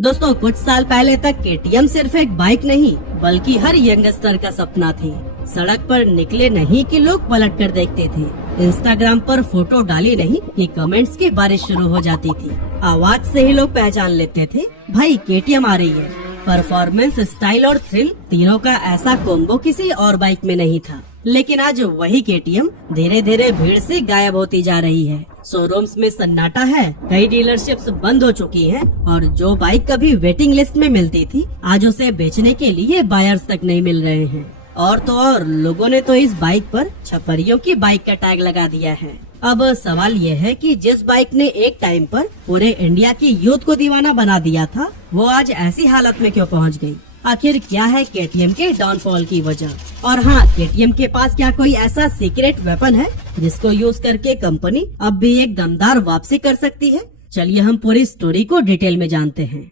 दोस्तों कुछ साल पहले तक केटीएम सिर्फ एक बाइक नहीं बल्कि हर यंगस्टर का सपना थी। सड़क पर निकले नहीं कि लोग पलट कर देखते थे। इंस्टाग्राम पर फोटो डाली नहीं कि कमेंट्स की बारिश शुरू हो जाती थी। आवाज से ही लोग पहचान लेते थे, भाई केटीएम आ रही है। परफॉर्मेंस, स्टाइल और थ्रिल तीनों का ऐसा कॉम्बो किसी और बाइक में नहीं था। लेकिन आज वही केटीएम धीरे धीरे भीड़ से गायब होती जा रही है। शोरूम्स में सन्नाटा है, कई डीलरशिप्स बंद हो चुकी हैं और जो बाइक कभी वेटिंग लिस्ट में मिलती थी आज उसे बेचने के लिए बायर्स तक नहीं मिल रहे हैं। और तो और लोगों ने तो इस बाइक पर छपरियों की बाइक का टैग लगा दिया है। अब सवाल ये है कि जिस बाइक ने एक टाइम पर पूरे इंडिया की यूथ को दीवाना बना दिया था वो आज ऐसी हालत में क्यों पहुंच गई? आखिर क्या है केटीएम के डाउनफॉल की वजह? और हाँ, केटीएम के पास क्या कोई ऐसा सीक्रेट वेपन है जिसको यूज करके कंपनी अब भी एक दमदार वापसी कर सकती है? चलिए हम पूरी स्टोरी को डिटेल में जानते हैं।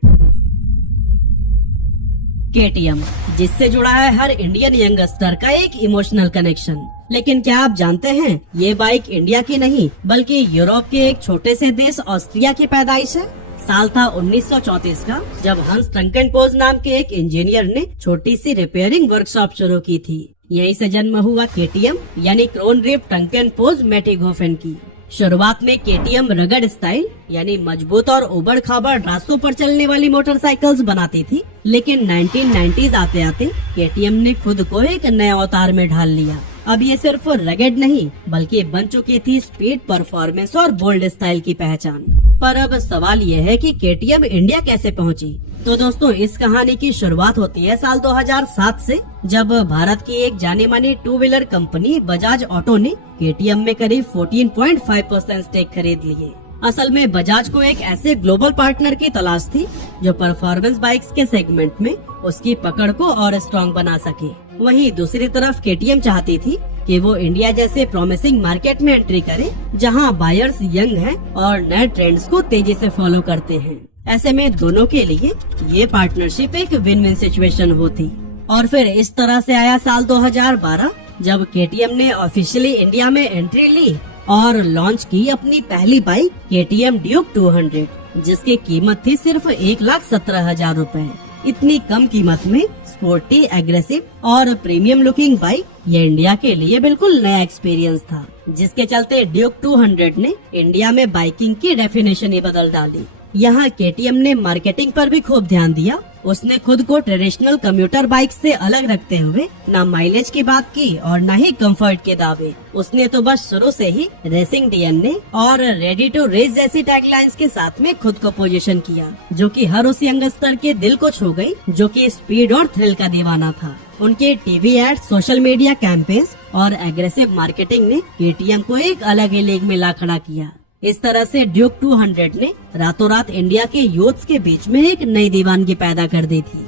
केटीएम, जिससे जुड़ा है हर इंडियन यंगस्टर का एक इमोशनल कनेक्शन। लेकिन क्या आप जानते हैं ये बाइक इंडिया की नहीं बल्कि यूरोप के एक छोटे से देश ऑस्ट्रिया की पैदाइश है। साल था 1934 का जब हंस ट्रंकेनपोज नाम के एक इंजीनियर ने छोटी सी रिपेयरिंग वर्कशॉप शुरू की थी। यहीं से जन्म हुआ केटीएम यानी क्रोनरिप ट्रंकेनपोज मेटिगोफेन की। शुरुआत में केटीएम रगड़ स्टाइल यानी मजबूत और उबड़ खाबड़ रास्तों पर चलने वाली मोटरसाइकिल्स बनाती थी। लेकिन 1990s आते आते केटीएम ने खुद को एक नए अवतार में ढाल लिया। अब ये सिर्फ रगड़ नहीं बल्कि बन चुकी थी स्पीड, परफॉर्मेंस और बोल्ड स्टाइल की पहचान। पर अब सवाल ये है कि केटीएम इंडिया कैसे पहुंची? तो दोस्तों इस कहानी की शुरुआत होती है साल 2007 से, जब भारत की एक जानी मानी two wheeler company Bajaj auto ने केटीएम में करीब 14.5% स्टेक खरीद लिए। असल में बजाज को एक ऐसे ग्लोबल पार्टनर की तलाश थी जो परफॉर्मेंस बाइक्स के सेगमेंट में उसकी पकड़ को और स्ट्रॉन्ग बना सके। वहीं दूसरी तरफ केटीएम चाहती थी कि वो इंडिया जैसे प्रॉमिसिंग मार्केट में एंट्री करे जहां बायर्स यंग हैं और नए ट्रेंड्स को तेजी से फॉलो करते हैं। ऐसे में दोनों के लिए ये पार्टनरशिप एक विन विन सिचुएशन होती। और फिर इस तरह से आया साल 2012 जब केटीएम ने ऑफिशियली इंडिया में एंट्री ली और लॉन्च की अपनी पहली बाइक केटीएम ड्यूक 200, जिसकी कीमत थी सिर्फ 1,17,000 रूपए। इतनी कम कीमत में स्पोर्टी, एग्रेसिव और प्रीमियम लुकिंग बाइक ये इंडिया के लिए बिल्कुल नया एक्सपीरियंस था, जिसके चलते ड्यूक 200 ने इंडिया में बाइकिंग की डेफिनेशन ही बदल डाली। यहाँ केटीएम ने मार्केटिंग पर भी खूब ध्यान दिया। उसने खुद को ट्रेडिशनल कम्यूटर बाइक से अलग रखते हुए न माइलेज की बात की और न ही कंफर्ट के दावे। उसने तो बस शुरू से ही रेसिंग डीएनए और रेडी टू रेस जैसी टैगलाइंस के साथ में खुद को पोजीशन किया, जो कि हर उस यंगस्टर के दिल को छू गई जो कि स्पीड और थ्रिल का दीवाना था। उनके TV ad, social media campaigns और एग्रेसिव मार्केटिंग ने केटीएम को एक अलग ही लीग में ला खड़ा किया। इस तरह से ड्यूक 200 ने रातों रात इंडिया के यूथ्स के बीच में एक नई दीवानगी पैदा कर दी थी।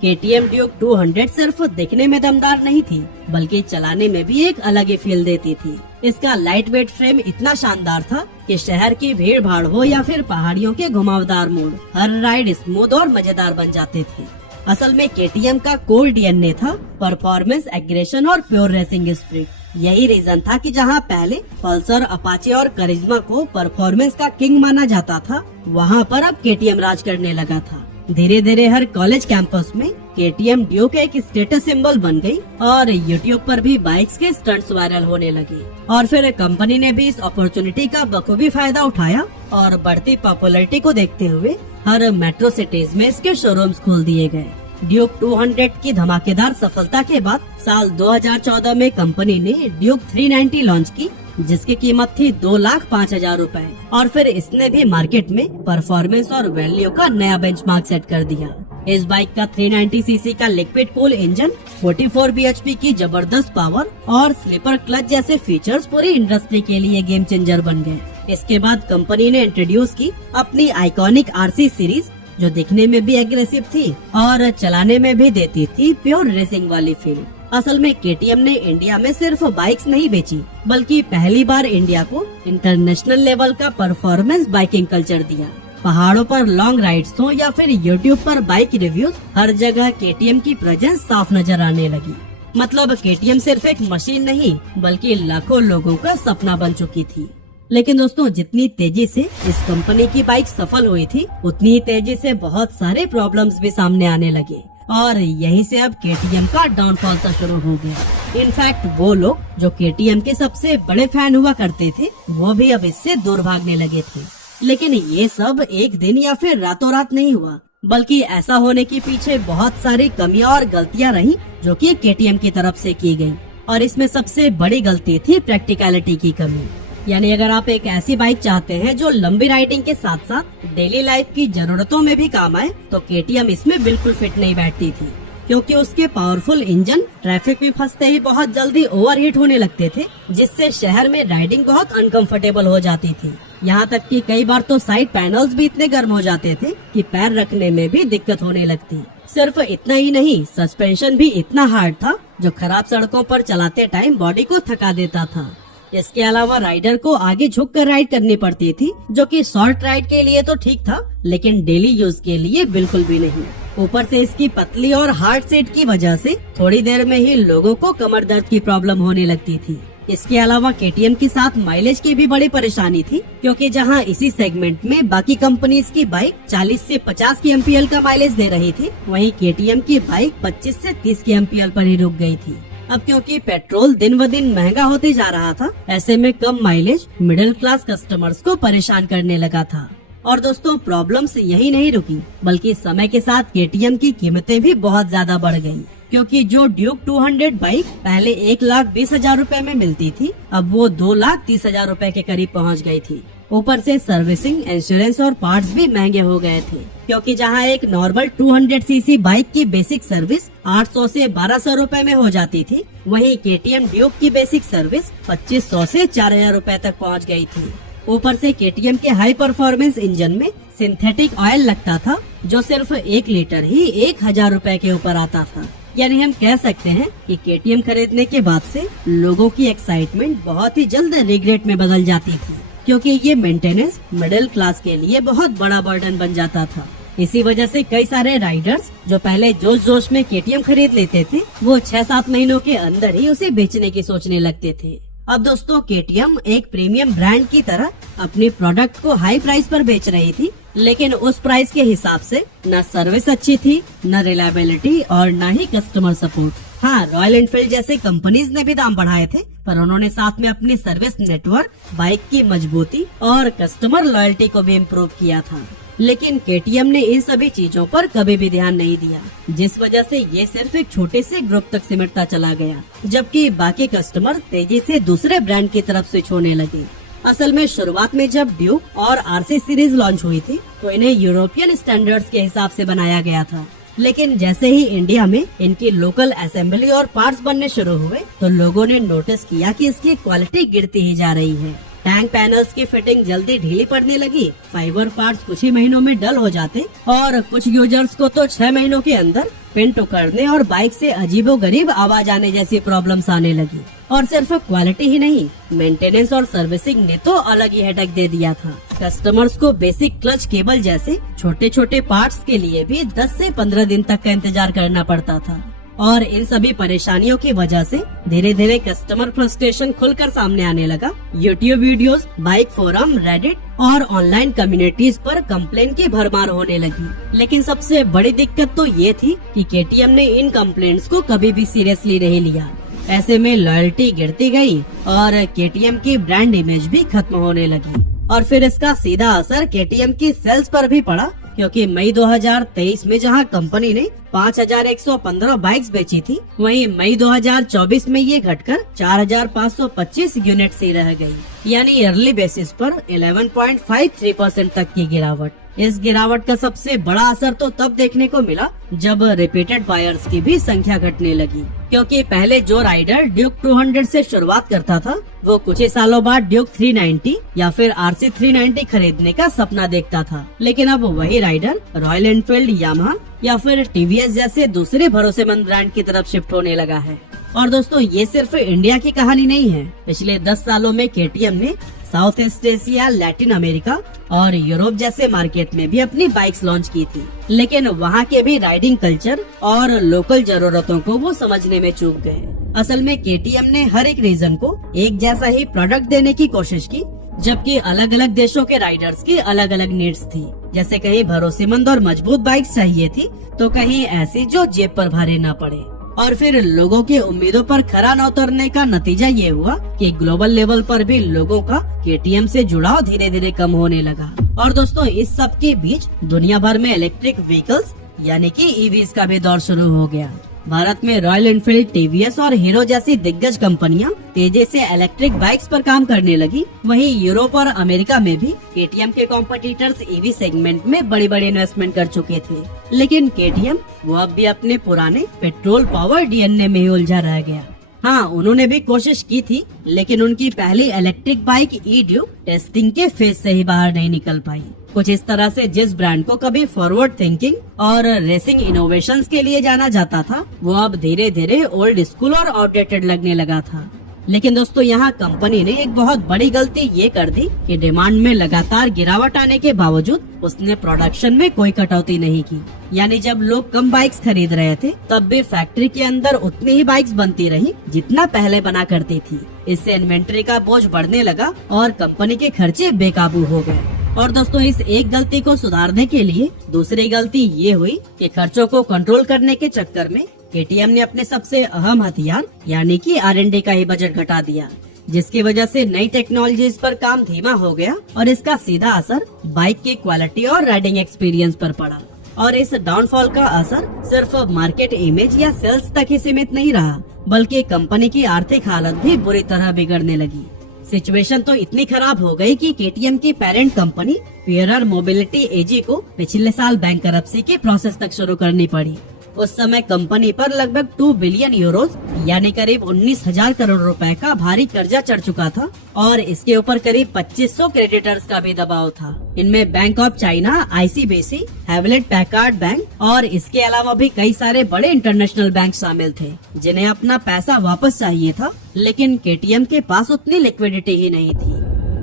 केटीएम ड्यूक 200 सिर्फ दिखने में दमदार नहीं थी बल्कि चलाने में भी एक अलग ही फील देती थी। इसका लाइट वेट फ्रेम इतना शानदार था कि शहर की भीड़ भाड़ हो या फिर पहाड़ियों के घुमावदार मोड़, हर राइड स्मूथ और मजेदार बन जाते थे। असल में केटीएम का कोर डीएनए था परफॉर्मेंस, एग्रेशन और प्योर रेसिंग स्पिरिट। यही रीजन था कि जहां पहले पल्सर, अपाचे और करिश्मा को परफॉर्मेंस का किंग माना जाता था, वहां पर अब केटीएम राज करने लगा था। धीरे धीरे हर कॉलेज कैंपस में केटीएम ड्यूक एक स्टेटस सिंबल बन गई और यूट्यूब पर भी बाइक्स के स्टंट्स वायरल होने लगे। और फिर कंपनी ने भी इस अपॉर्चुनिटी का बखूबी फायदा उठाया और बढ़ती पॉपुलैरिटी को देखते हुए हर मेट्रो सिटीज में इसके शोरूम्स खोल दिए गए। ड्यूक 200 की धमाकेदार सफलता के बाद साल 2014 में कंपनी ने ड्यूक 390 लॉन्च की, जिसकी कीमत थी 2,05,000 रूपए। और फिर इसने भी मार्केट में परफॉर्मेंस और वैल्यू का नया बेंचमार्क सेट कर दिया। इस बाइक का 390 सीसी का लिक्विड कूल इंजन, 44 bhp की जबरदस्त पावर और स्लीपर क्लच जैसे फीचर्स पूरी इंडस्ट्री के लिए गेम चेंजर बन गए। इसके बाद कंपनी ने इंट्रोड्यूस की अपनी आइकॉनिक आरसी सीरीज, जो दिखने में भी एग्रेसिव थी और चलाने में भी देती थी प्योर रेसिंग वाली फील। असल में केटीएम ने इंडिया में सिर्फ बाइक्स नहीं बेची बल्कि पहली बार इंडिया को इंटरनेशनल लेवल का परफॉर्मेंस बाइकिंग कल्चर दिया। पहाड़ों पर लॉन्ग राइड्स हो या फिर यूट्यूब पर बाइक रिव्यूज, हर जगह केटीएम की प्रेजेंस साफ नजर आने लगी। मतलब केटीएम सिर्फ एक मशीन नहीं बल्कि लाखों लोगों का सपना बन चुकी थी। लेकिन दोस्तों जितनी तेजी से इस कंपनी की बाइक सफल हुई थी, उतनी ही तेजी से बहुत सारे प्रॉब्लम्स भी सामने आने लगे और यहीं से अब KTM का डाउनफॉल सा शुरू हो गया। इनफैक्ट वो लोग जो KTM के सबसे बड़े फैन हुआ करते थे, वो भी अब इससे दूर भागने लगे थे। लेकिन ये सब एक दिन या फिर रातों रात नहीं हुआ, बल्कि ऐसा होने के पीछे बहुत सारी कमियां और गलतियां रही जो कि KTM की तरफ से की गई। और इसमें सबसे बड़ी गलती थी प्रैक्टिकलिटी की कमी। यानी अगर आप एक ऐसी बाइक चाहते हैं जो लंबी राइडिंग के साथ साथ डेली लाइफ की जरूरतों में भी काम आए, तो KTM इसमें बिल्कुल फिट नहीं बैठती थी, क्योंकि उसके पावरफुल इंजन ट्रैफिक में फंसते ही बहुत जल्दी ओवरहीट होने लगते थे, जिससे शहर में राइडिंग बहुत अनकंफर्टेबल हो जाती थी। यहाँ तक कि कई बार तो साइड पैनल्स भी इतने गर्म हो जाते थे कि पैर रखने में भी दिक्कत होने लगती। सिर्फ इतना ही नहीं, सस्पेंशन भी इतना हार्ड था जो खराब सड़कों पर चलाते टाइम बॉडी को थका देता था। इसके अलावा राइडर को आगे झुक कर राइड करनी पड़ती थी, जो कि शॉर्ट राइड के लिए तो ठीक था, लेकिन डेली यूज के लिए बिल्कुल भी नहीं। ऊपर से इसकी पतली और हार्ड सीट की वजह से थोड़ी देर में ही लोगों को कमर दर्द की प्रॉब्लम होने लगती थी। इसके अलावा KTM के साथ माइलेज की भी बड़ी परेशानी थी, क्योंकि जहां इसी सेगमेंट में बाकी कंपनीज की बाइक 40 से 50 kmpl का माइलेज दे रही थी, वहीं KTM की बाइक 25 से 30 kmpl पर ही रुक गई थी। अब क्योंकि पेट्रोल दिन ब दिन महंगा होते जा रहा था, ऐसे में कम माइलेज मिडिल क्लास कस्टमर्स को परेशान करने लगा था। और दोस्तों प्रॉब्लम्स यही नहीं रुकी, बल्कि समय के साथ KTM की कीमतें भी बहुत ज्यादा बढ़ गयी, क्योंकि जो ड्यूक 200 बाइक पहले 1,20,000 रूपए में मिलती थी, अब वो 2,30,000 रूपए के करीब पहुंच गई थी। ऊपर से सर्विसिंग, इंश्योरेंस और पार्ट्स भी महंगे हो गए थे, क्योंकि जहां एक नॉर्मल 200cc बाइक की बेसिक सर्विस 800 से 1,200 रूपए में हो जाती थी, वहीं KTM ड्यूक की बेसिक सर्विस 2,500 से 4,000 रूपए तक पहुंच गई थी। ऊपर से KTM के हाई परफॉर्मेंस इंजन में सिंथेटिक ऑयल लगता था, जो सिर्फ 1 लीटर ही 1,000 रूपए के ऊपर आता था। यानी हम कह सकते हैं कि KTM खरीदने के बाद से लोगों की एक्साइटमेंट बहुत ही जल्द रिग्रेट में बदल जाती थी, क्योंकि ये मेंटेनेंस मिडिल क्लास के लिए बहुत बड़ा बर्डन बन जाता था। इसी वजह से कई सारे राइडर्स जो पहले जोश जोश में KTM खरीद लेते थे, वो 6-7 महीनों के अंदर ही उसे बेचने की सोचने लगते थे। अब दोस्तों KTM एक प्रीमियम ब्रांड की तरह अपने प्रोडक्ट को हाई प्राइस पर बेच रही थी, लेकिन उस प्राइस के हिसाब से न सर्विस अच्छी थी, न रिलायबिलिटी और न ही कस्टमर सपोर्ट। हाँ, रॉयल एनफील्ड जैसे कंपनीज ने भी दाम बढ़ाए थे, पर उन्होंने साथ में अपनी सर्विस नेटवर्क, बाइक की मजबूती और कस्टमर लॉयल्टी को भी इम्प्रूव किया था। लेकिन KTM ने इन सभी चीजों पर कभी भी ध्यान नहीं दिया, जिस वजह से ये सिर्फ एक छोटे से ग्रुप तक सिमटता चला गया, जबकि बाकी कस्टमर तेजी से दूसरे ब्रांड की तरफ स्विच होने लगे। असल में शुरुआत में जब ड्यूक और RC सीरीज लॉन्च हुई थी, तो इन्हें यूरोपियन स्टैंडर्ड्स के हिसाब से बनाया गया था। लेकिन जैसे ही इंडिया में इनकी लोकल असेंबली और पार्ट्स बनने शुरू हुए, तो लोगों ने नोटिस किया कि इसकी क्वालिटी गिरती ही जा रही है। टैंक पैनल्स की फिटिंग जल्दी ढीली पड़ने लगी, फाइबर पार्ट्स कुछ ही महीनों में डल हो जाते और कुछ यूजर्स को तो 6 महीनों के अंदर पिन उखड़ने और बाइक से अजीबोगरीब आवाज आने जैसी प्रॉब्लम्स आने लगी। और सिर्फ क्वालिटी ही नहीं, मेंटेनेंस और सर्विसिंग ने तो अलग ही हेडेक दे दिया था। कस्टमर्स को बेसिक क्लच केबल जैसे छोटे छोटे पार्ट्स के लिए भी 10 से 15 दिन तक का इंतजार करना पड़ता था। और इन सभी परेशानियों की वजह से धीरे धीरे कस्टमर फ्रस्ट्रेशन खुलकर सामने आने लगा। YouTube videos, bike forum, Reddit और ऑनलाइन कम्युनिटीज पर कंप्लेन की भरमार होने लगी। लेकिन सबसे बड़ी दिक्कत तो ये थी कि KTM ने इन कंप्लेंट्स को कभी भी सीरियसली नहीं लिया। ऐसे में लॉयल्टी गिरती गई और KTM की ब्रांड इमेज भी खत्म होने लगी। और फिर इसका सीधा असर KTM की सेल्स पर भी पड़ा, क्योंकि मई 2023 में जहां कंपनी ने 5,115 बाइक्स बेची थी, वहीं मई 2024 में ये घटकर 4,525 यूनिट्स ही रह गई। यानी ईयरली बेसिस पर 11.53% तक की गिरावट। इस गिरावट का सबसे बड़ा असर तो तब देखने को मिला जब रिपीटेड बायर्स की भी संख्या घटने लगी, क्योंकि पहले जो राइडर ड्यूक 200 से शुरुआत करता था, वो कुछ ही सालों बाद ड्यूक 390 या फिर RC 390 खरीदने का सपना देखता था। लेकिन अब वही राइडर रॉयल एनफील्ड, यामाहा या फिर TVS जैसे दूसरे भरोसेमंद ब्रांड की तरफ शिफ्ट होने लगा है। और दोस्तों ये सिर्फ इंडिया की कहानी नहीं है। पिछले 10 सालों में KTM ने south east Asia, Latin America और यूरोप जैसे मार्केट में भी अपनी बाइक्स लॉन्च की थी, लेकिन वहाँ के भी राइडिंग कल्चर और लोकल जरूरतों को वो समझने में चूक गए। असल में KTM ने हर एक रीजन को एक जैसा ही प्रोडक्ट देने की कोशिश की, जबकि अलग अलग देशों के राइडर्स की अलग अलग नीड्स थी। जैसे कहीं भरोसेमंद और मजबूत बाइक चाहिए थी, तो कहीं ऐसी जो जेब पर भारी न पड़े। और फिर लोगों की उम्मीदों पर खरा न उतरने का नतीजा ये हुआ कि ग्लोबल लेवल पर भी लोगों का KTM से जुड़ाव धीरे धीरे कम होने लगा। और दोस्तों, इस सब के बीच दुनिया भर में इलेक्ट्रिक व्हीकल्स यानी कि EVs का भी दौर शुरू हो गया। भारत में रॉयल एनफील्ड, TVS और हीरो जैसी दिग्गज कंपनियां तेजी से इलेक्ट्रिक बाइक्स पर काम करने लगी। वहीं यूरोप और अमेरिका में भी KTM के कॉम्पिटिटर्स EV सेगमेंट में बड़ी बड़ी इन्वेस्टमेंट कर चुके थे। लेकिन KTM वो अब भी अपने पुराने पेट्रोल पावर DNA में ही उलझा रह गया। हाँ, उन्होंने भी कोशिश की थी, लेकिन उनकी पहली इलेक्ट्रिक बाइक E-Duke टेस्टिंग के फेज से ही बाहर नहीं निकल पाई। कुछ इस तरह से जिस ब्रांड को कभी फॉरवर्ड थिंकिंग और रेसिंग इनोवेशंस के लिए जाना जाता था, वो अब धीरे धीरे ओल्ड स्कूल और आउटडेटेड लगने लगा था। लेकिन दोस्तों, यहाँ कंपनी ने एक बहुत बड़ी गलती ये कर दी कि डिमांड में लगातार गिरावट आने के बावजूद उसने प्रोडक्शन में कोई कटौती नहीं की। यानी जब लोग कम बाइक्स खरीद रहे थे, तब भी फैक्ट्री के अंदर उतनी ही बाइक्स बनती रही जितना पहले बना करती थी। इससे इन्वेंट्री का बोझ बढ़ने लगा और कंपनी के खर्चे बेकाबू हो गए। और दोस्तों, इस एक गलती को सुधारने के लिए दूसरी गलती ये हुई कि खर्चों को कंट्रोल करने के चक्कर में KTM ने अपने सबसे अहम हथियार यानी कि R&D का ही बजट घटा दिया, जिसकी वजह से नई टेक्नोलॉजीज पर काम धीमा हो गया और इसका सीधा असर बाइक की क्वालिटी और राइडिंग एक्सपीरियंस पर पड़ा। और इस डाउनफॉल का असर सिर्फ मार्केट इमेज या सेल्स तक ही सीमित नहीं रहा, बल्कि कंपनी की आर्थिक हालत भी बुरी तरह बिगड़ने लगी। सिचुएशन तो इतनी खराब हो गई कि KTM की पेरेंट कंपनी पियरर मोबिलिटी AG को पिछले साल बैंकरप्सी की प्रोसेस तक शुरू करनी पड़ी। उस समय कंपनी पर लगभग 2 बिलियन यूरोज यानी करीब 19,000 करोड़ रुपए का भारी कर्जा चढ़ चुका था और इसके ऊपर करीब 2500 क्रेडिटर्स का भी दबाव था। इनमें bank of China, ICBC, Hewlett Packard bank और इसके अलावा भी कई सारे बड़े इंटरनेशनल बैंक शामिल थे, जिन्हें अपना पैसा वापस चाहिए था। लेकिन KTM के पास उतनी लिक्विडिटी ही नहीं थी।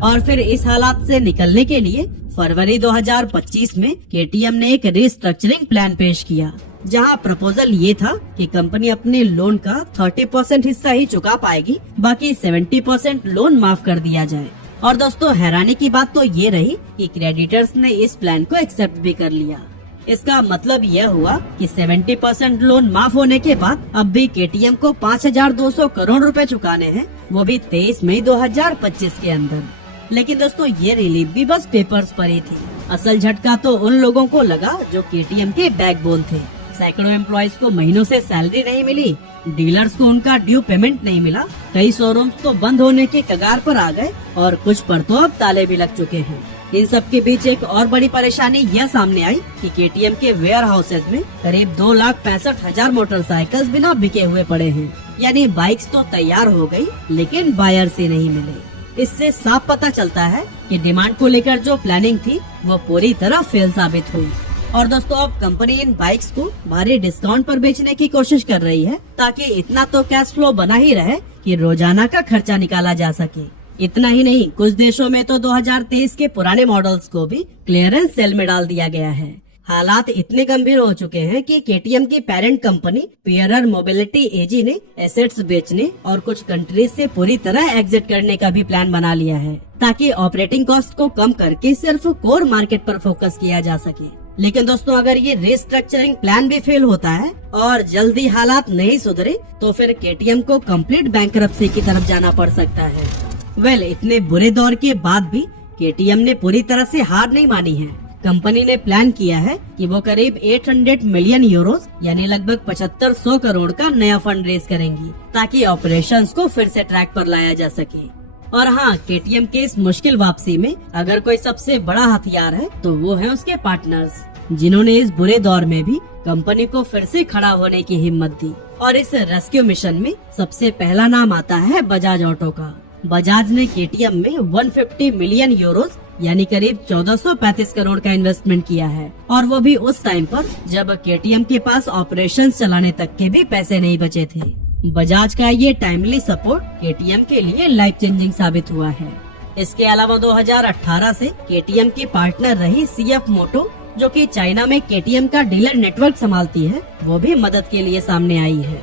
और फिर इस हालात से निकलने के लिए फरवरी 2025 में KTM ने एक रिस्ट्रक्चरिंग प्लान पेश किया, जहां प्रपोजल ये था कि कंपनी अपने लोन का 30% हिस्सा ही चुका पाएगी, बाकी 70% लोन माफ कर दिया जाए। और दोस्तों, हैरानी की बात तो ये रही कि क्रेडिटर्स ने इस प्लान को एक्सेप्ट भी कर लिया। इसका मतलब यह हुआ कि 70% लोन माफ होने के बाद अब भी KTM को 5,200 करोड़ रुपए चुकाने हैं, वो भी 23 मई 2025 के अंदर। लेकिन दोस्तों, ये रिलीफ भी बस पेपर्स पर ही थी। असल झटका तो उन लोगों को लगा जो KTM के बैकबोन थे। सैकड़ों एम्प्लॉयज को महीनों से सैलरी नहीं मिली, डीलर्स को उनका ड्यू पेमेंट नहीं मिला, कई शोरूम्स तो बंद होने के कगार पर आ गए और कुछ पर तो अब ताले भी लग चुके हैं। इन सब के बीच एक और बड़ी परेशानी यह सामने आई कि KTM के वेयर हाउसेज में करीब 2,65,000 मोटरसाइकिल्स बिना बिके हुए पड़े हैं। यानी बाइक्स तो तैयार हो गई, लेकिन बायर से नहीं मिले। इससे साफ पता चलता है कि डिमांड को लेकर जो प्लानिंग थी वो पूरी तरह फेल साबित हुई। और दोस्तों, अब कंपनी इन बाइक्स को भारी डिस्काउंट पर बेचने की कोशिश कर रही है, ताकि इतना तो कैश फ्लो बना ही रहे कि रोजाना का खर्चा निकाला जा सके। इतना ही नहीं, कुछ देशों में तो 2023 के पुराने मॉडल्स को भी क्लियरेंस सेल में डाल दिया गया है। हालात इतने गंभीर हो चुके हैं कि KTM की पेरेंट कंपनी पियरर मोबिलिटी AG ने एसेट्स बेचने और कुछ कंट्रीज से पूरी तरह एग्जिट करने का भी प्लान बना लिया है, ताकि ऑपरेटिंग कॉस्ट को कम करके सिर्फ कोर मार्केट पर फोकस किया जा सके। लेकिन दोस्तों, अगर ये रिस्ट्रक्चरिंग प्लान भी फेल होता है और जल्दी हालात नहीं सुधरे, तो फिर KTM को कंप्लीट बैंकरप्सी की तरफ जाना पड़ सकता है। इतने बुरे दौर के बाद भी KTM ने पूरी तरह से हार नहीं मानी है। कंपनी ने प्लान किया है कि वो करीब 800 मिलियन यूरोज यानी लगभग 7500 करोड़ का नया फंड रेज करेंगी, ताकि ऑपरेशंस को फिर से ट्रैक पर लाया जा सके। और हाँ, KTM के इस मुश्किल वापसी में अगर कोई सबसे बड़ा हथियार है तो वो है उसके पार्टनर्स, जिन्होंने इस बुरे दौर में भी कंपनी को फिर से खड़ा होने की हिम्मत दी। और इस रेस्क्यू मिशन में सबसे पहला नाम आता है बजाज ऑटो का। बजाज ने KTM में 150 मिलियन यूरोज यानी करीब 1435 करोड़ का इन्वेस्टमेंट किया है, और वो भी उस टाइम पर जब KTM के पास ऑपरेशंस चलाने तक के भी पैसे नहीं बचे थे। बजाज का ये टाइमली सपोर्ट KTM के लिए लाइफ चेंजिंग साबित हुआ है। इसके अलावा 2018 से KTM की पार्टनर रही CF मोटो, जो कि चाइना में KTM का डीलर नेटवर्क संभालती है, वो भी मदद के लिए सामने आई है।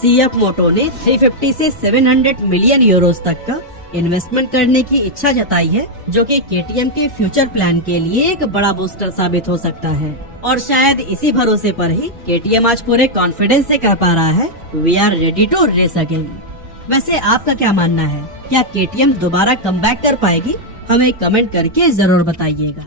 CF मोटो ने 350 से 700 मिलियन यूरोस तक का इन्वेस्टमेंट करने की इच्छा जताई है, जो कि KTM के फ्यूचर प्लान के लिए एक बड़ा बूस्टर साबित हो सकता है। और शायद इसी भरोसे पर ही KTM आज पूरे कॉन्फिडेंस से कह पा रहा है, we are ready to race again. वैसे आपका क्या मानना है, क्या KTM दोबारा कमबैक कर पाएगी? हमें कमेंट करके जरूर बताइएगा।